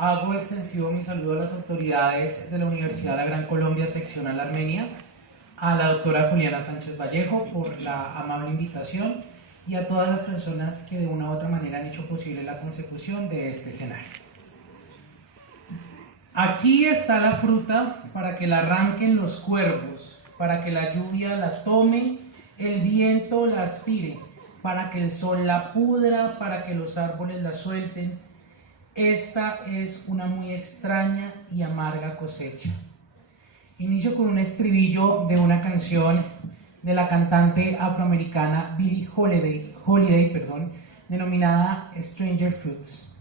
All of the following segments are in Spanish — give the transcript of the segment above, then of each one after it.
Hago extensivo mi saludo a las autoridades de la Universidad de la Gran Colombia, seccional Armenia, a la doctora Juliana Sánchez Vallejo por la amable invitación y a todas las personas que de una u otra manera han hecho posible la consecución de este escenario. Aquí está la fruta para que la arranquen los cuervos, para que la lluvia la tome, el viento la aspire, para que el sol la pudra, para que los árboles la suelten. Esta es una muy extraña y amarga cosecha. Inicio con un estribillo de una canción de la cantante afroamericana Billie Holiday, denominada Stranger Fruits.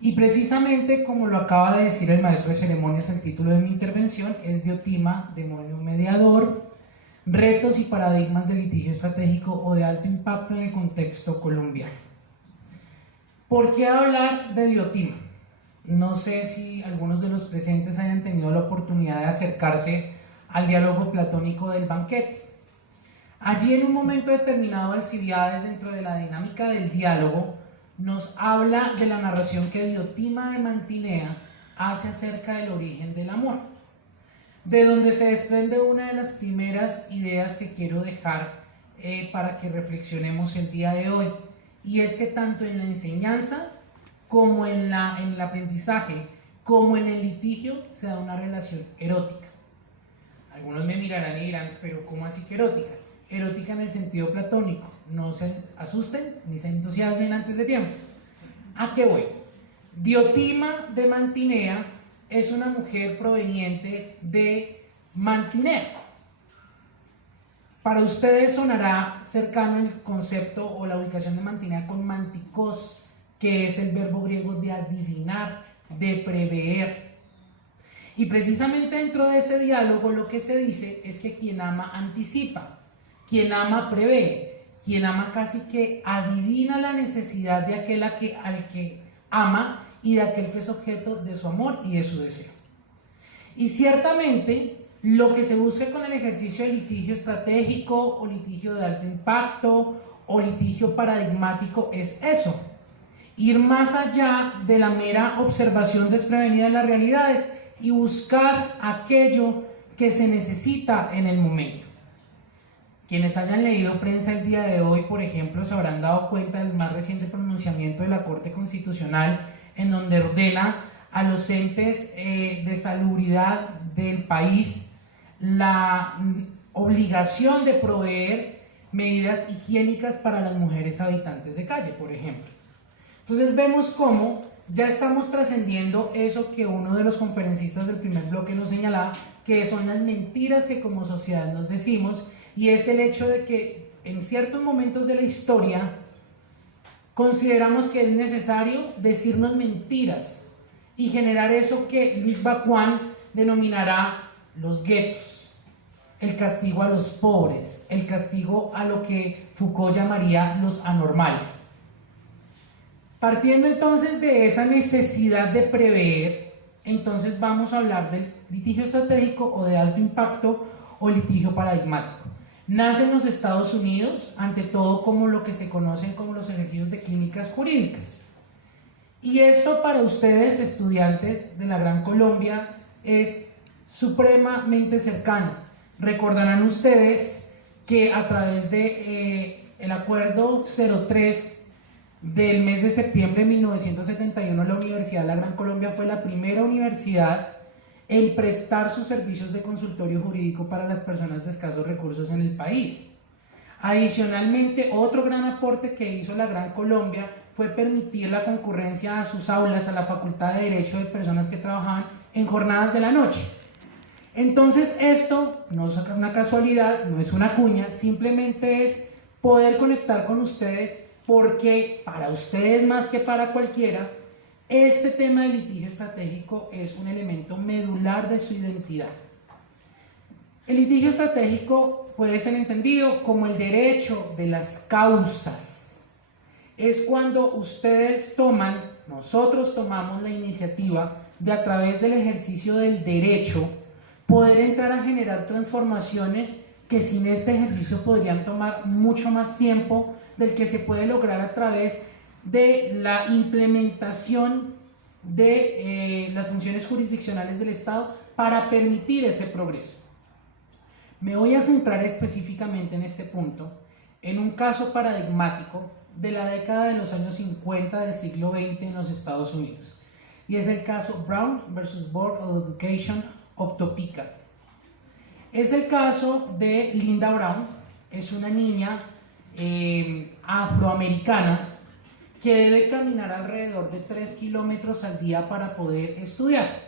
Y precisamente como lo acaba de decir el maestro de ceremonias, el título de mi intervención es Diotima, demonio mediador, retos y paradigmas de litigio estratégico o de alto impacto en el contexto colombiano. ¿Por qué hablar de Diotima? No sé si algunos de los presentes hayan tenido la oportunidad de acercarse al diálogo platónico del banquete. Allí, en un momento determinado, Alcibíades, dentro de la dinámica del diálogo, nos habla de la narración que Diotima de Mantinea hace acerca del origen del amor, de donde se desprende una de las primeras ideas que quiero dejar para que reflexionemos el día de hoy, y es que tanto en la enseñanza como en el aprendizaje, como en el litigio, se da una relación erótica. Algunos me mirarán y dirán, pero ¿cómo así que erótica? Erótica en el sentido platónico. No se asusten ni se entusiasmen antes de tiempo. ¿A qué voy? Diotima de Mantinea es una mujer proveniente de Mantinea. Para ustedes sonará cercano el concepto o la ubicación de Mantinea con mantikos, que es el verbo griego de adivinar, de prever. Y precisamente dentro de ese diálogo lo que se dice es que quien ama anticipa, quien ama prevé, quien ama casi que adivina la necesidad de aquel al que ama y de aquel que es objeto de su amor y de su deseo. Y ciertamente lo que se busca con el ejercicio de litigio estratégico o litigio de alto impacto o litigio paradigmático es eso: ir más allá de la mera observación desprevenida de las realidades y buscar aquello que se necesita en el momento. Quienes hayan leído prensa el día de hoy, por ejemplo, se habrán dado cuenta del más reciente pronunciamiento de la Corte Constitucional, en donde ordena a los entes de salubridad del país la obligación de proveer medidas higiénicas para las mujeres habitantes de calle, por ejemplo. Entonces vemos cómo ya estamos trascendiendo eso que uno de los conferencistas del primer bloque nos señalaba, que son las mentiras que como sociedad nos decimos, y es el hecho de que en ciertos momentos de la historia consideramos que es necesario decirnos mentiras y generar eso que Luis Bacuán denominará los guetos, el castigo a los pobres, el castigo a lo que Foucault llamaría los anormales. Partiendo entonces de esa necesidad de prever, entonces vamos a hablar del litigio estratégico o de alto impacto o litigio paradigmático. Nace en los Estados Unidos, ante todo como lo que se conocen como los ejercicios de clínicas jurídicas. Y esto para ustedes, estudiantes de la Gran Colombia, es supremamente cercano. Recordarán ustedes que a través de el acuerdo 03 del mes de septiembre de 1971, la Universidad de la Gran Colombia fue la primera universidad en prestar sus servicios de consultorio jurídico para las personas de escasos recursos en el país. Adicionalmente, otro gran aporte que hizo la Gran Colombia fue permitir la concurrencia a sus aulas, a la Facultad de Derecho, de personas que trabajaban en jornadas de la noche. Entonces esto no es una casualidad, no es una cuña, simplemente es poder conectar con ustedes, porque para ustedes más que para cualquiera, este tema del litigio estratégico es un elemento medular de su identidad. El litigio estratégico puede ser entendido como el derecho de las causas. Es cuando ustedes nosotros tomamos la iniciativa de, a través del ejercicio del derecho, poder entrar a generar transformaciones que sin este ejercicio podrían tomar mucho más tiempo del que se puede lograr a través de la implementación de las funciones jurisdiccionales del Estado para permitir ese progreso. Me voy a centrar específicamente en este punto, en un caso paradigmático de la década de los años 50 del siglo XX en los Estados Unidos, y es el caso Brown versus Board of Education of Topeka. Es el caso de Linda Brown, es una niña afroamericana que debe caminar alrededor de 3 kilómetros al día para poder estudiar,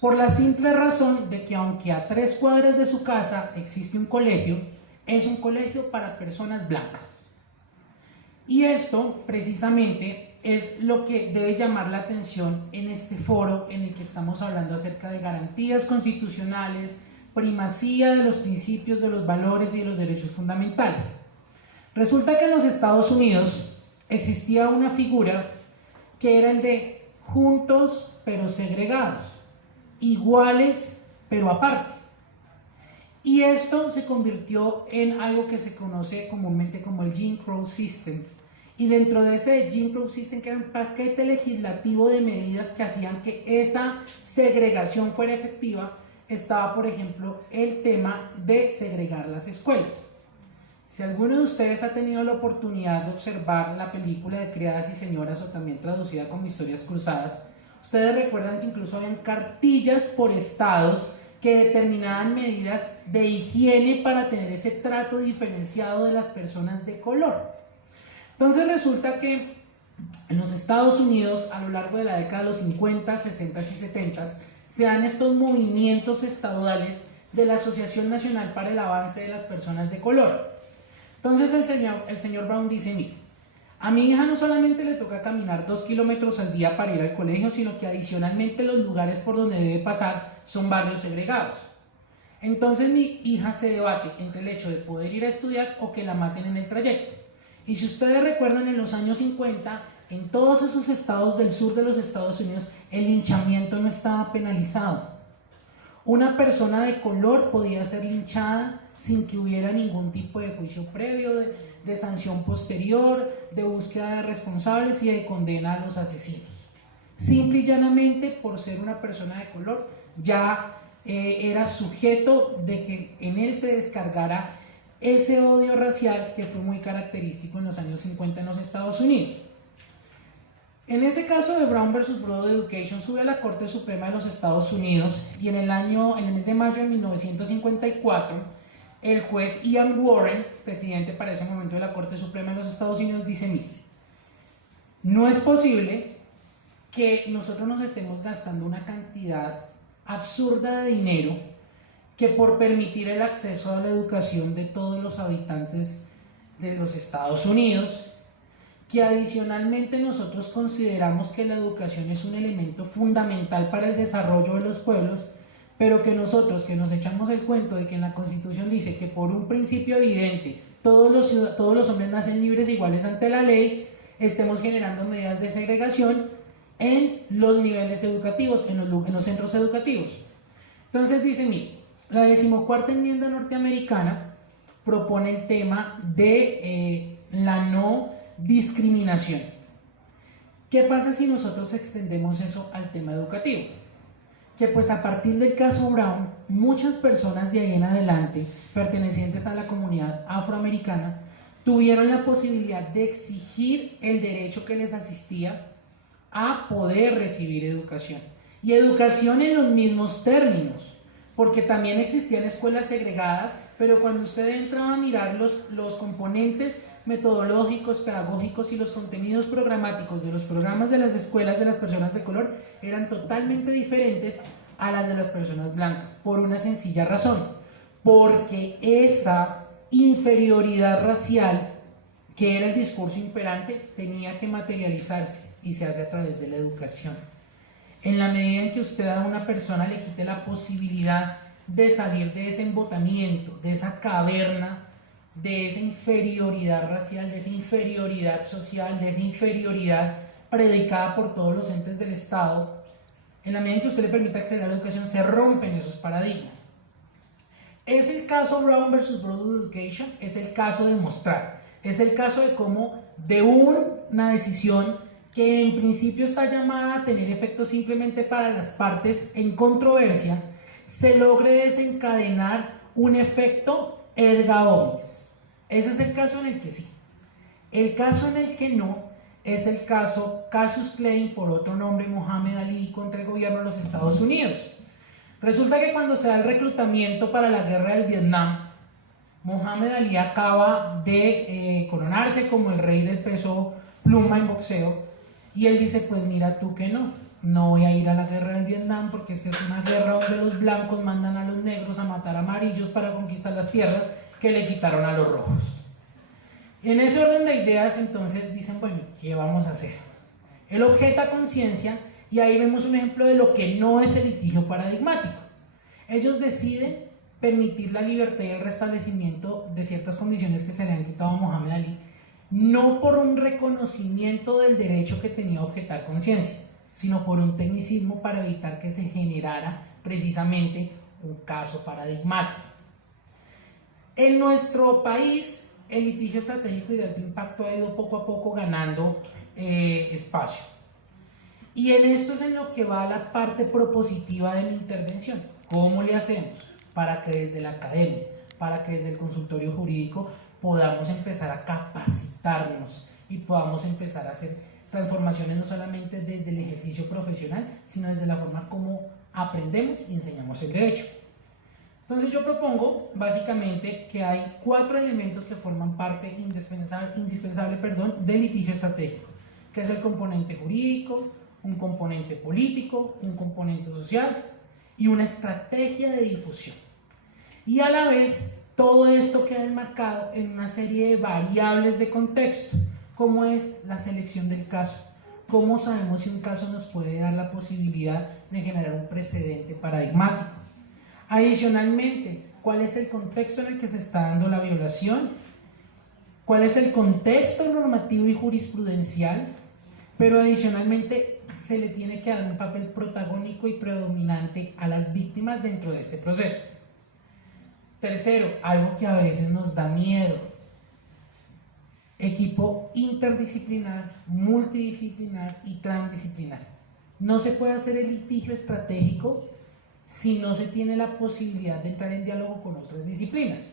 por la simple razón de que aunque a 3 cuadras de su casa existe un colegio, es un colegio para personas blancas. Y esto precisamente es lo que debe llamar la atención en este foro en el que estamos hablando acerca de garantías constitucionales, primacía de los principios, de los valores y de los derechos fundamentales. Resulta que en los Estados Unidos existía una figura que era el de juntos pero segregados, iguales pero aparte. Y esto se convirtió en algo que se conoce comúnmente como el Jim Crow System. Y dentro de ese Jim Crow System, que era un paquete legislativo de medidas que hacían que esa segregación fuera efectiva, estaba, por ejemplo, el tema de segregar las escuelas. Si alguno de ustedes ha tenido la oportunidad de observar la película de Criadas y Señoras, o también traducida como Historias Cruzadas, ustedes recuerdan que incluso habían cartillas por estados que determinaban medidas de higiene para tener ese trato diferenciado de las personas de color. Entonces resulta que en los Estados Unidos, a lo largo de la década de los 50, 60 y 70, se dan estos movimientos estadales de la Asociación Nacional para el Avance de las Personas de Color. Entonces el señor Brown dice: mire, a mi hija no solamente le toca caminar 2 kilómetros al día para ir al colegio, sino que adicionalmente los lugares por donde debe pasar son barrios segregados. Entonces mi hija se debate entre el hecho de poder ir a estudiar o que la maten en el trayecto. Y si ustedes recuerdan, en los años 50, en todos esos estados del sur de los Estados Unidos, el linchamiento no estaba penalizado. Una persona de color podía ser linchada sin que hubiera ningún tipo de juicio previo, de sanción posterior, de búsqueda de responsables y de condena a los asesinos. Simple y llanamente por ser una persona de color, ya era sujeto de que en él se descargara ese odio racial que fue muy característico en los años 50 en los Estados Unidos. En ese caso de Brown versus Board of Education, sube a la Corte Suprema de los Estados Unidos y en el mes de mayo de 1954, el juez Ian Warren, presidente para ese momento de la Corte Suprema de los Estados Unidos, dice: mire, no es posible que nosotros nos estemos gastando una cantidad absurda de dinero que por permitir el acceso a la educación de todos los habitantes de los Estados Unidos, que adicionalmente nosotros consideramos que la educación es un elemento fundamental para el desarrollo de los pueblos, pero que nosotros, que nos echamos el cuento de que en la Constitución dice que por un principio evidente todos los hombres nacen libres e iguales ante la ley, estemos generando medidas de segregación en los niveles educativos, en los centros educativos. Entonces dicen: mire, la 14ª enmienda norteamericana propone el tema de la no discriminación. ¿Qué pasa si nosotros extendemos eso al tema educativo? Que pues a partir del caso Brown, muchas personas de ahí en adelante, pertenecientes a la comunidad afroamericana, tuvieron la posibilidad de exigir el derecho que les asistía a poder recibir educación. Y educación en los mismos términos, porque también existían escuelas segregadas, pero cuando usted entraba a mirar los componentes metodológicos, pedagógicos y los contenidos programáticos de los programas de las escuelas de las personas de color, eran totalmente diferentes a las de las personas blancas, por una sencilla razón: porque esa inferioridad racial, que era el discurso imperante, tenía que materializarse, y se hace a través de la educación. En la medida en que usted a una persona le quite la posibilidad de salir de ese embotamiento, de esa caverna, de esa inferioridad racial, de esa inferioridad social, de esa inferioridad predicada por todos los entes del Estado, en la medida en que usted le permita acceder a la educación, se rompen esos paradigmas. Es el caso Brown versus Board of Education, es el caso de mostrar, es el caso de cómo de una decisión que en principio está llamada a tener efectos simplemente para las partes en controversia, se logre desencadenar un efecto erga omnes. Ese es el caso en el que sí. El caso en el que no es el caso Cassius Clay, por otro nombre Mohamed Ali, contra el gobierno de los Estados Unidos. Resulta que cuando se da el reclutamiento para la guerra del Vietnam, Mohamed Ali acaba de coronarse como el rey del peso pluma en boxeo, y él dice, pues mira tú que no voy a ir a la guerra del Vietnam porque es que es una guerra donde los blancos mandan a los negros a matar a amarillos para conquistar las tierras que le quitaron a los rojos. En ese orden de ideas, entonces dicen, bueno, ¿qué vamos a hacer? Él objeta conciencia, y ahí vemos un ejemplo de lo que no es el litigio paradigmático. Ellos deciden permitir la libertad y el restablecimiento de ciertas condiciones que se le han quitado a Mohamed Ali, no por un reconocimiento del derecho que tenía a objetar conciencia, sino por un tecnicismo para evitar que se generara precisamente un caso paradigmático. En nuestro país, el litigio estratégico y de alto impacto ha ido poco a poco ganando espacio. Y en esto es en lo que va la parte propositiva de mi intervención. ¿Cómo le hacemos para que desde la academia, para que desde el consultorio jurídico podamos empezar a capacitarnos y podamos empezar a hacer transformaciones no solamente desde el ejercicio profesional, sino desde la forma como aprendemos y enseñamos el derecho? Entonces yo propongo básicamente que hay 4 elementos que forman parte indispensable del litigio estratégico, que es el componente jurídico, un componente político, un componente social y una estrategia de difusión. Y a la vez todo esto queda enmarcado en una serie de variables de contexto, como es la selección del caso. ¿Cómo sabemos si un caso nos puede dar la posibilidad de generar un precedente paradigmático? Adicionalmente, ¿cuál es el contexto en el que se está dando la violación? ¿Cuál es el contexto normativo y jurisprudencial? Pero adicionalmente se le tiene que dar un papel protagónico y predominante a las víctimas dentro de este proceso. Tercero, algo que a veces nos da miedo: equipo interdisciplinar, multidisciplinar y transdisciplinar. No se puede hacer el litigio estratégico si no se tiene la posibilidad de entrar en diálogo con otras disciplinas.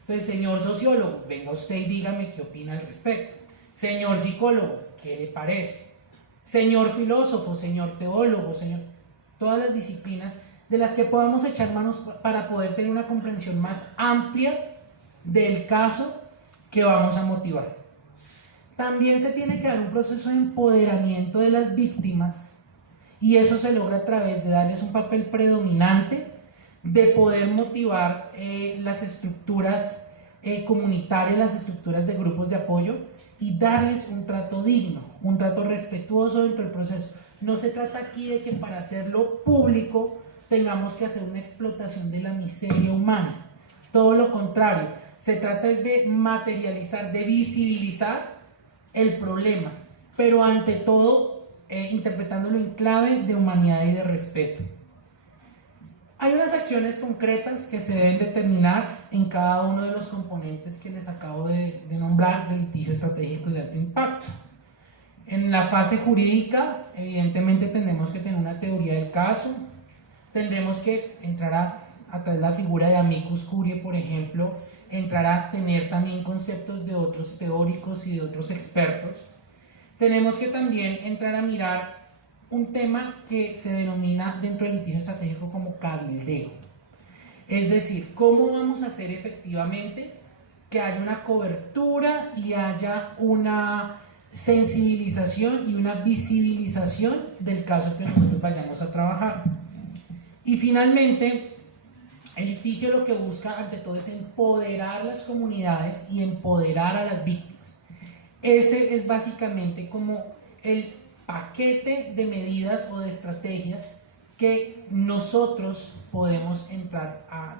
Entonces, señor sociólogo, venga usted y dígame qué opina al respecto. Señor psicólogo, ¿qué le parece? Señor filósofo, señor teólogo, todas las disciplinas de las que podamos echar manos para poder tener una comprensión más amplia del caso que vamos a motivar. También se tiene que dar un proceso de empoderamiento de las víctimas, y eso se logra a través de darles un papel predominante, de poder motivar las estructuras comunitarias, las estructuras de grupos de apoyo, y darles un trato digno, un trato respetuoso dentro del proceso. No se trata aquí de que para hacerlo público tengamos que hacer una explotación de la miseria humana. Todo lo contrario, se trata es de materializar, de visibilizar el problema, pero ante todo interpretándolo en clave de humanidad y de respeto. Hay unas acciones concretas que se deben determinar en cada uno de los componentes que les acabo de nombrar del litigio estratégico y de alto impacto. En la fase jurídica, evidentemente tendremos que tener una teoría del caso, tendremos que entrar a través de la figura de amicus curiae, por ejemplo, entrar a tener también conceptos de otros teóricos y de otros expertos. Tenemos que también entrar a mirar un tema que se denomina dentro del litigio estratégico como cabildeo. Es decir, cómo vamos a hacer efectivamente que haya una cobertura y haya una sensibilización y una visibilización del caso que nosotros vayamos a trabajar. Y finalmente, el litigio lo que busca ante todo es empoderar las comunidades y empoderar a las víctimas. Ese es básicamente como el paquete de medidas o de estrategias que nosotros podemos entrar a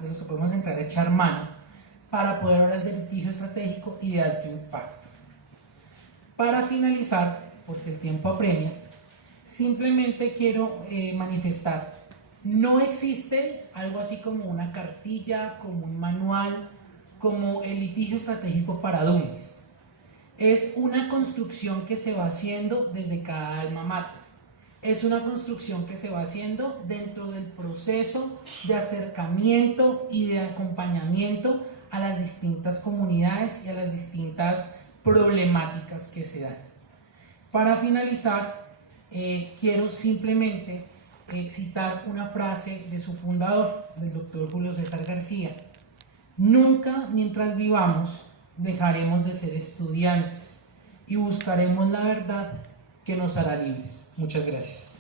echar mano para poder hablar de litigio estratégico y de alto impacto. Para finalizar, porque el tiempo apremia, simplemente quiero manifestar: no existe algo así como una cartilla, como un manual, como el litigio estratégico para dummies. Es una construcción que se va haciendo desde cada alma mater. Es una construcción que se va haciendo dentro del proceso de acercamiento y de acompañamiento a las distintas comunidades y a las distintas problemáticas que se dan. Para finalizar, quiero simplemente citar una frase de su fundador, del doctor Julio César García. Nunca mientras vivamos dejaremos de ser estudiantes y buscaremos la verdad que nos hará libres. Muchas gracias.